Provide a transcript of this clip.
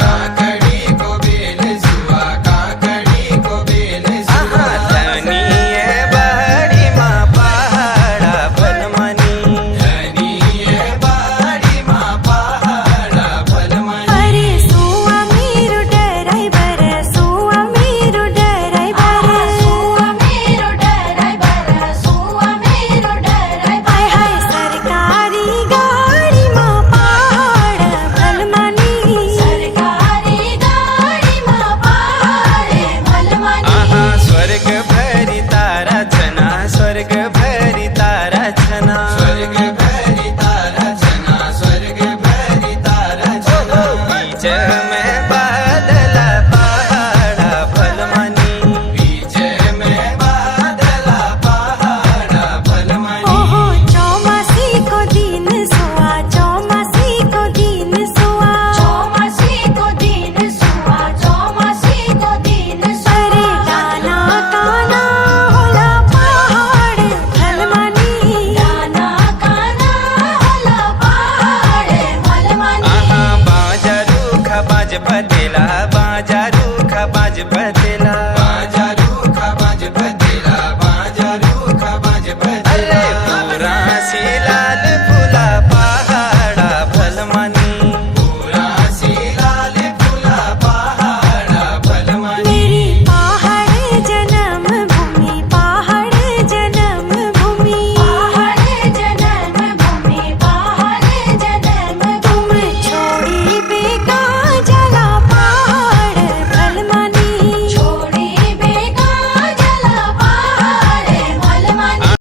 काकड़ी को बेल सुआ, काकड़ी को बेल सुआ। धनी ये बहड़ी माँ पहाड़ा भलमनी, धनी ये बहड़ी माँ पहाड़ा भलमनी। अरे सुआ मेरो ड्राइवर, सुआ मेरो ड्राइवर, सुआ मेरो ड्राइवर, सुआ मेरो ड्राइवर। हाय हाय सरकारी गाड़ी माँ पहाड़ भलमनी, सरकारी गाड़ी माँ पहाड़ भलमनी। स्वर्ग भरी तारा छना, स्वर्ग भरी तारा छना, स्वर्ग भरी तारा छना, स्वर्ग भरी तारा छना। बीच में बादल पहाड़ा भलमनी, बीच में बादला पहाड़ा भलमनी। ओहो चौमासी को दिन सुआ, चौमासी को दिन सुआ, चौमासी को दिन सुआ, चौमासी को दिन सुआ। अरे गाना गाना होला पहाड़ भलमनी, गाना गाना होला पहाड़ भलमनी। बाजारू खबाज बदेला, बाजारू खबाज बदेला।